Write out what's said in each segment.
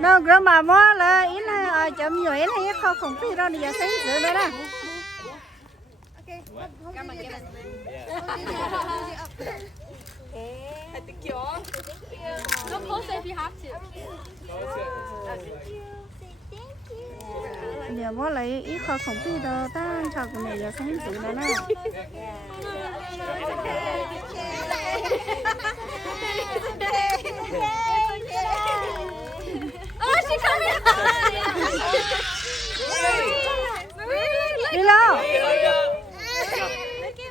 No, grandma more là ý là chậm nhuyễn hay không không phi đâu giờ sáng sớm nữa đó. No closer if you have to. Giờ more là ý không không phi đâu ta chào của này giờ sáng sớm nữa đó. Oh, she's coming! Hello.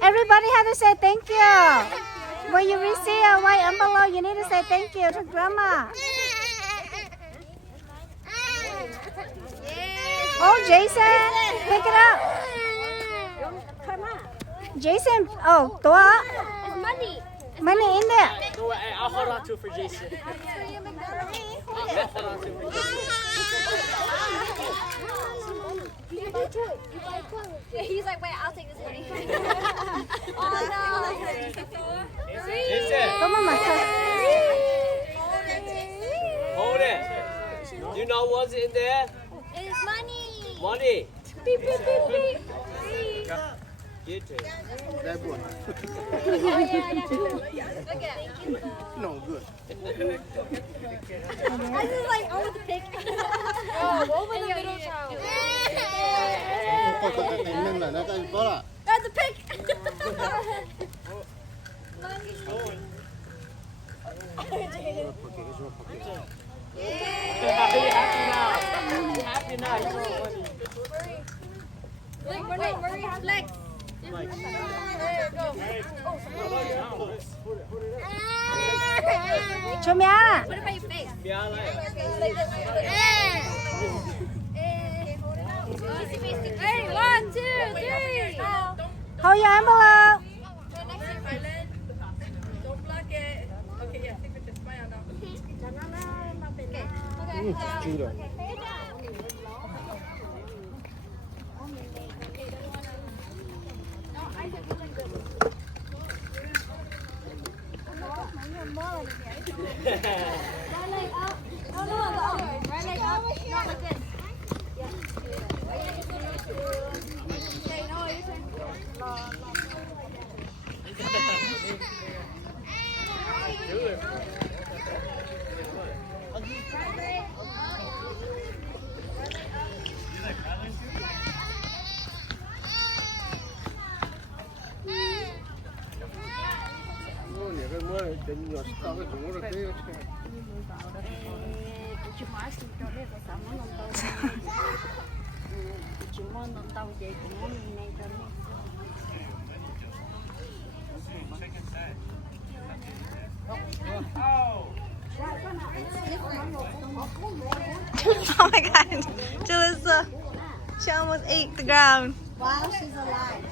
Everybody have to say thank you. When you receive a white envelope, you need to say thank you to grandma. Oh, Jason, pick it up. Jason, oh, toa. It's money. Money in there. No, I'll hold on to it for Jason. He's like, wait, I'll take this money. Oh no. Jason, Come on, my hold it. You know what's in there? It's money. Money. Beep, beep, beep, beep. Get it. Look at. No good. I just like, I want to pick. Oh, what was the middle child? That's a pick. Happy now. You know money. Wait, Lex. Cho mẹ. What about your face? Yeah, Hey, 1, 2, 3. Hold your envelope. Don't block it. Okay, yeah, take with the smile now. Right leg up. Oh, no, right leg up. Not like this. Okay, no, your turn. Oh my God, Jalissa, she almost ate the ground. Wow, she's alive.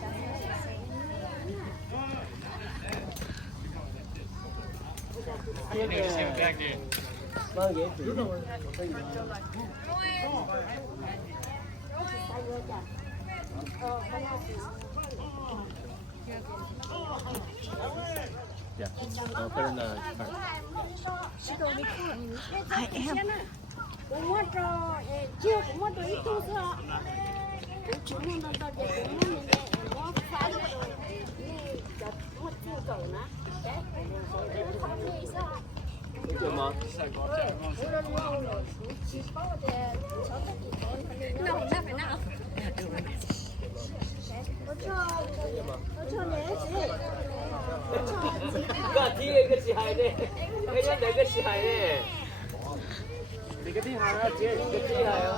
Yeah. I'll put in the cart. I am. Cái thi cái gì hay đấy, cái nhất đấy cái gì hay đấy. Thì cái thi hay á, chị cái thi hay á.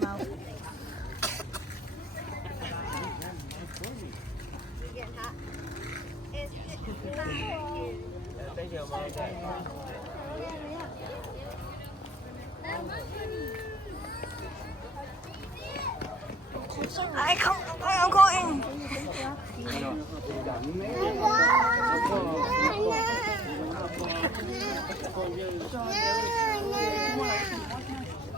No. 条吗？对。I am going.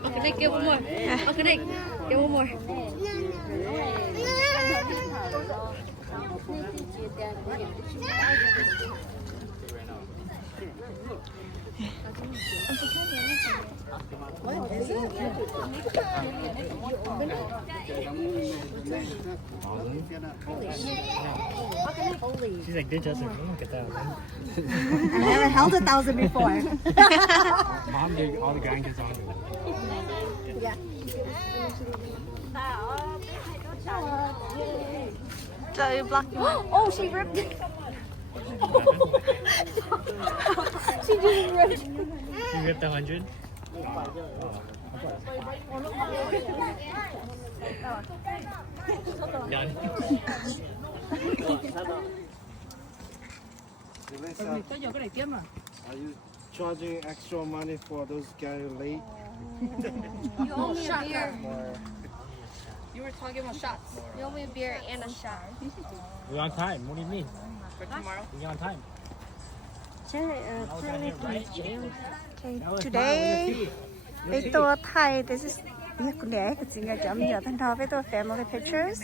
Okay, give one more. Okay, give one more. She's like, this doesn't look at that. I haven't held 1,000 before. Mom did all the grandkids on it. So you blocked me. Oh, she ripped it. She just ripped. You ripped 100? Done. Are you charging extra money for those guys late? You owe me a beer. You were talking about shots You owe me a beer and a shot. We're on time. What do you mean? for tomorrow. We're on time. Today, với tour Thai, this is cái gì nghe chấm giờ thân thọ với tour family pictures.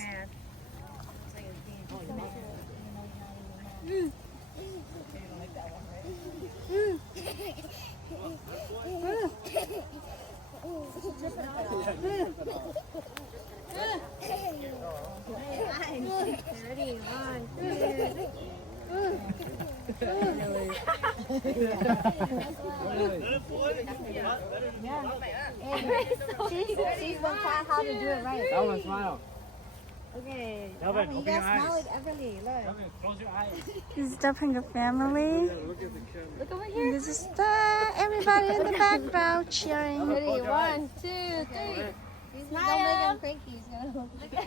She's been taught how to do it right. Melvin, smile. Okay. Melvin, open your eyes. Smile like Everly. Look. Melvin, close your eyes. This is the Pringle family. Look over here. This is everybody in the background cheering. Ready? 1, 2, 3. Don't make him cranky. He's gonna look at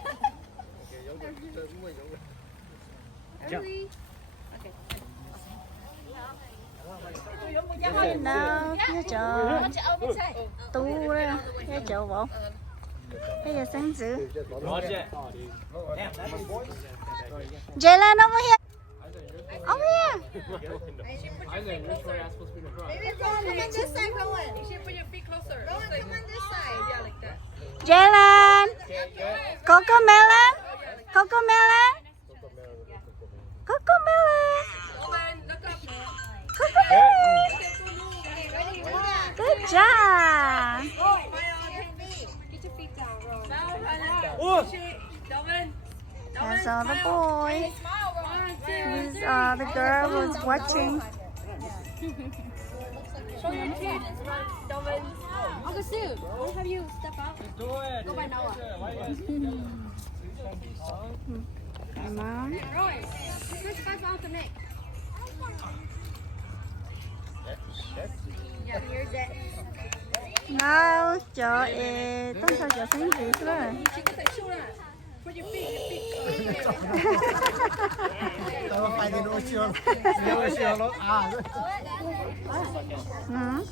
Everly. Nào, phía chợ tu đó, phía chợ bộ. Bây giờ sáng dữ. Jalen, over here. Over here. Maybe come on this side, Rowan. You should put your feet closer. Rowan, come on this side. Yeah, like that. Jalen. Cocomelon. Cocomelon. Cocomelon. Rowan, look up. Cocomelon. Ready? Do that. Good job. Get your feet down, Rowan. Now, Rowan. That's all the boys. Smile, Rowan. These are the girl who's watching. Show your teeth. Rowan. Uncle Sue, we'll have you step out. Go by Noah. Come on. Rowan, switch back on the neck. Yeah, you're dead. Nào, chợ tao sao chợ sáng dữ thế rồi. She got that shoe on. Put your feet. Tao phải đi nấu chiều. Nấu chiều nó à. Ừ.